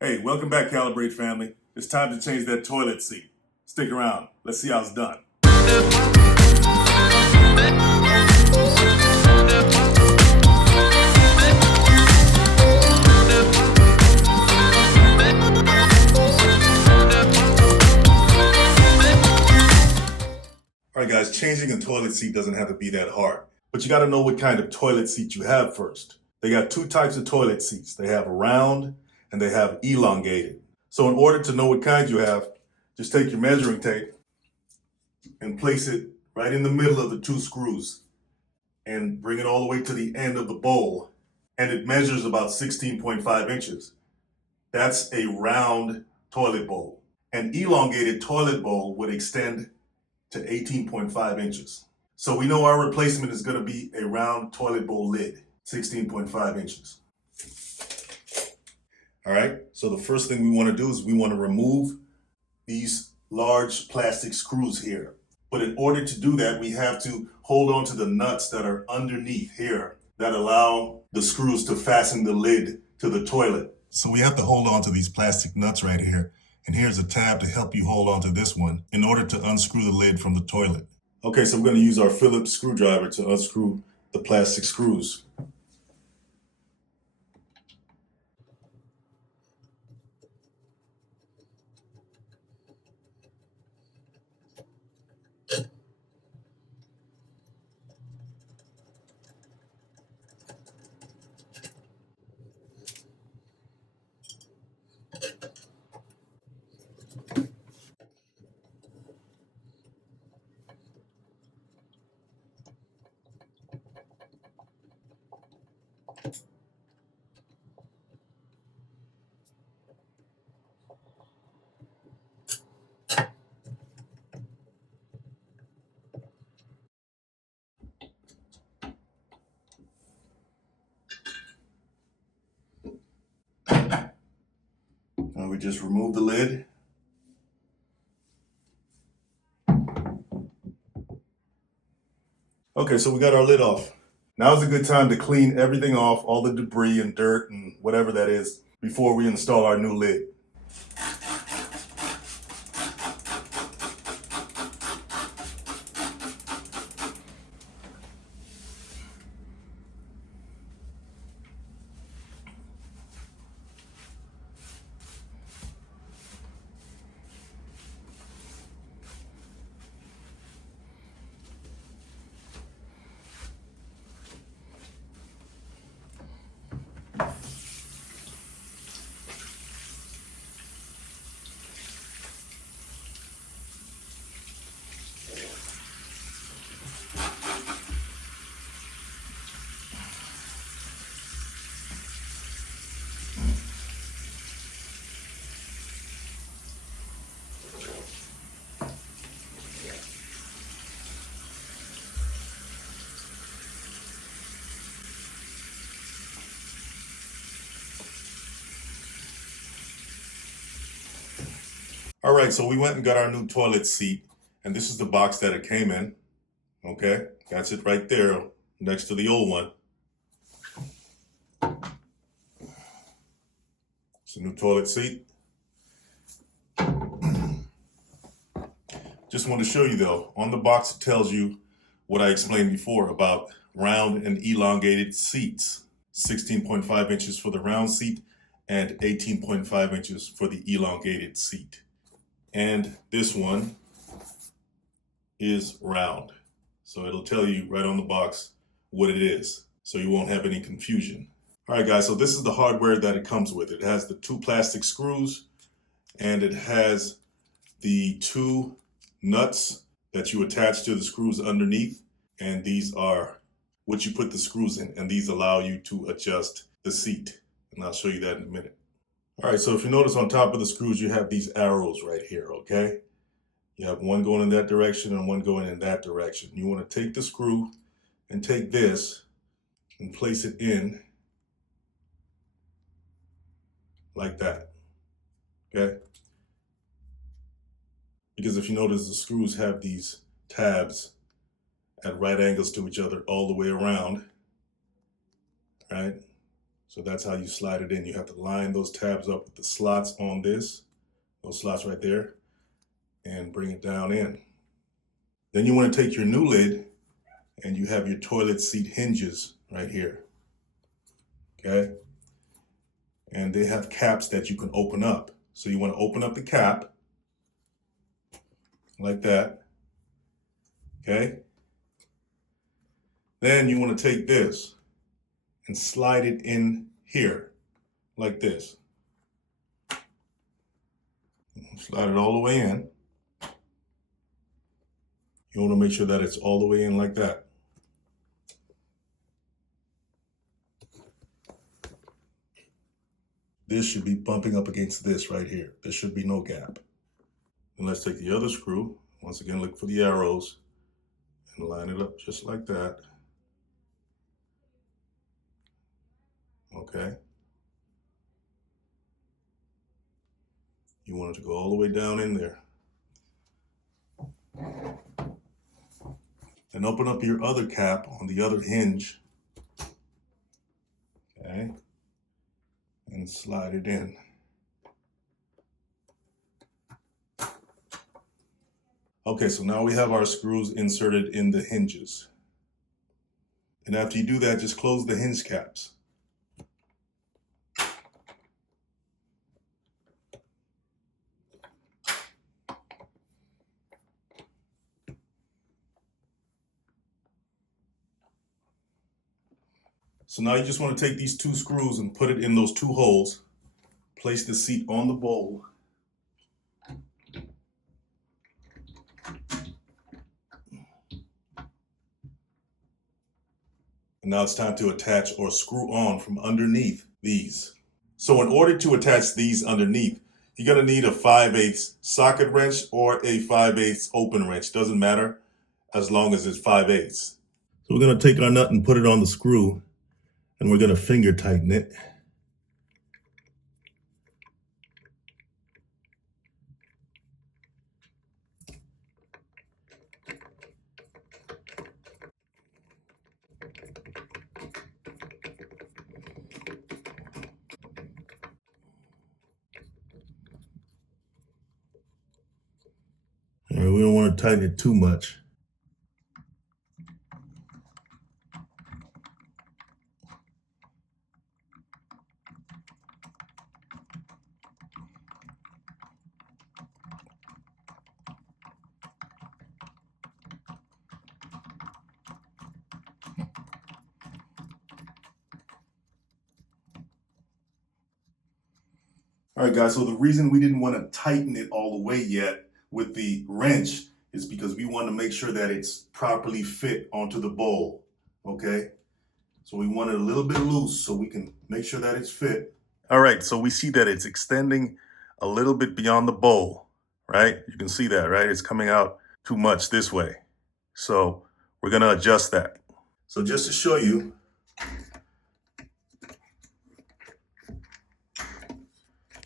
Hey, welcome back, Calibrate family. It's time to change that toilet seat. Stick around. Let's see how it's done. All right, guys, changing a toilet seat doesn't have to be that hard, but you got to know what kind of toilet seat you have first. They got two types of toilet seats. They have round and they have elongated. So in order to know what kind you have, just take your measuring tape and place it right in the middle of the two screws and bring it all the way to the end of the bowl. And it measures about 16.5 inches. That's a round toilet bowl. An elongated toilet bowl would extend to 18.5 inches. So we know our replacement is going to be a round toilet bowl lid, 16.5 inches. All right, so the first thing we want to do is we want to remove these large plastic screws here. But in order to do that, we have to hold on to the nuts that are underneath here that allow the screws to fasten the lid to the toilet. So we have to hold on to these plastic nuts right here. And here's a tab to help you hold on to this one in order to unscrew the lid from the toilet. Okay, so we're going to use our Phillips screwdriver to unscrew the plastic screws. And we just remove the lid. Okay, so we got our lid off. Now's a good time to clean everything off, all the debris and dirt and whatever that is, before we install our new lid. All right, so we went and got our new toilet seat, and this is the box that it came in. Okay, that's it right there next to the old one. It's a new toilet seat. Just want to show you though, on the box it tells you what I explained before about round and elongated seats. 16.5 inches for the round seat and 18.5 inches for the elongated seat. And this one is round. So it'll tell you right on the box what it is, so you won't have any confusion. All right, guys, so this is the hardware that it comes with. It has the two plastic screws, and it has the two nuts that you attach to the screws underneath. And these are what you put the screws in, and these allow you to adjust the seat. And I'll show you that in a minute. All right, so if you notice on top of the screws, you have these arrows right here, okay? You have one going in that direction and one going in that direction. You want to take the screw and take this and place it in like that, okay? Because if you notice, the screws have these tabs at right angles to each other all the way around, right? So that's how you slide it in. You have to line those tabs up with the slots on this, those slots right there, and bring it down in. Then you want to take your new lid and you have your toilet seat hinges right here, okay? And they have caps that you can open up. So you want to open up the cap like that, okay? Then you want to take this and slide it in here like this. Slide it all the way in. You want to make sure that it's all the way in like that. This should be bumping up against this right here. There should be no gap. And let's take the other screw. Once again, look for the arrows and line it up just like that. Okay. You want it to go all the way down in there. And open up your other cap on the other hinge. Okay. And slide it in. Okay, so now we have our screws inserted in the hinges. And after you do that, just close the hinge caps. So now you just want to take these two screws and put it in those two holes. Place the seat on the bowl. And now it's time to attach or screw on from underneath these. So in order to attach these underneath, you're going to need a 5/8 socket wrench or a 5/8 open wrench. Doesn't matter as long as it's 5/8. So we're going to take our nut and put it on the screw, and we're going to finger tighten it. And we don't want to tighten it too much. All right, guys, so the reason we didn't want to tighten it all the way yet with the wrench is because we want to make sure that it's properly fit onto the bowl, okay? So we want it a little bit loose so we can make sure that it's fit. All right, so we see that it's extending a little bit beyond the bowl, right? You can see that, right? It's coming out too much this way. So we're gonna adjust that. So just to show you,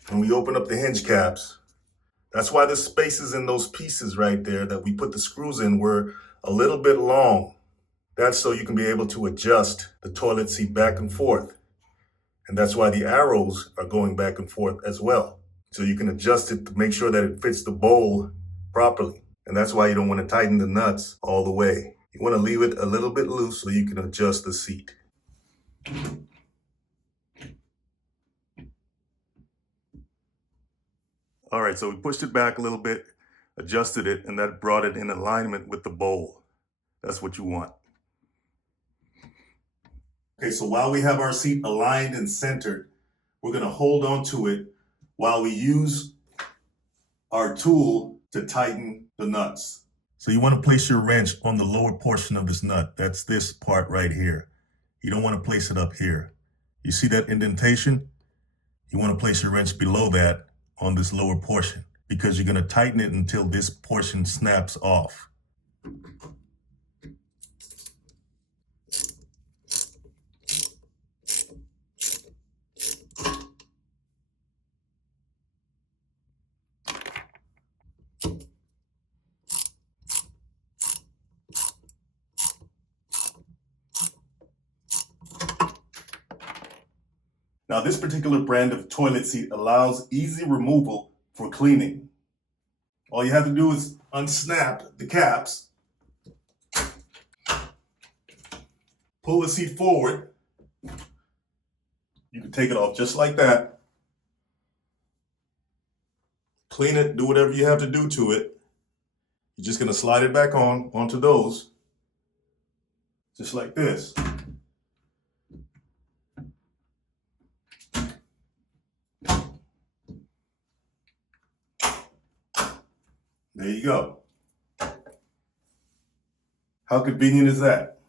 when we open up the hinge caps, that's why the spaces in those pieces right there that we put the screws in were a little bit long. That's so you can be able to adjust the toilet seat back and forth. And that's why the arrows are going back and forth as well. So you can adjust it to make sure that it fits the bowl properly. And that's why you don't want to tighten the nuts all the way. You want to leave it a little bit loose so you can adjust the seat. All right, so we pushed it back a little bit, adjusted it, and that brought it in alignment with the bowl. That's what you want. Okay, so while we have our seat aligned and centered, we're going to hold on to it while we use our tool to tighten the nuts. So you want to place your wrench on the lower portion of this nut. That's this part right here. You don't want to place it up here. You see that indentation? You want to place your wrench below that on this lower portion because you're going to tighten it until this portion snaps off. Now, this particular brand of toilet seat allows easy removal for cleaning. All you have to do is unsnap the caps, pull the seat forward. You can take it off just like that. Clean it, do whatever you have to do to it. You're just gonna slide it back onto those, just like this. There you go. How convenient is that?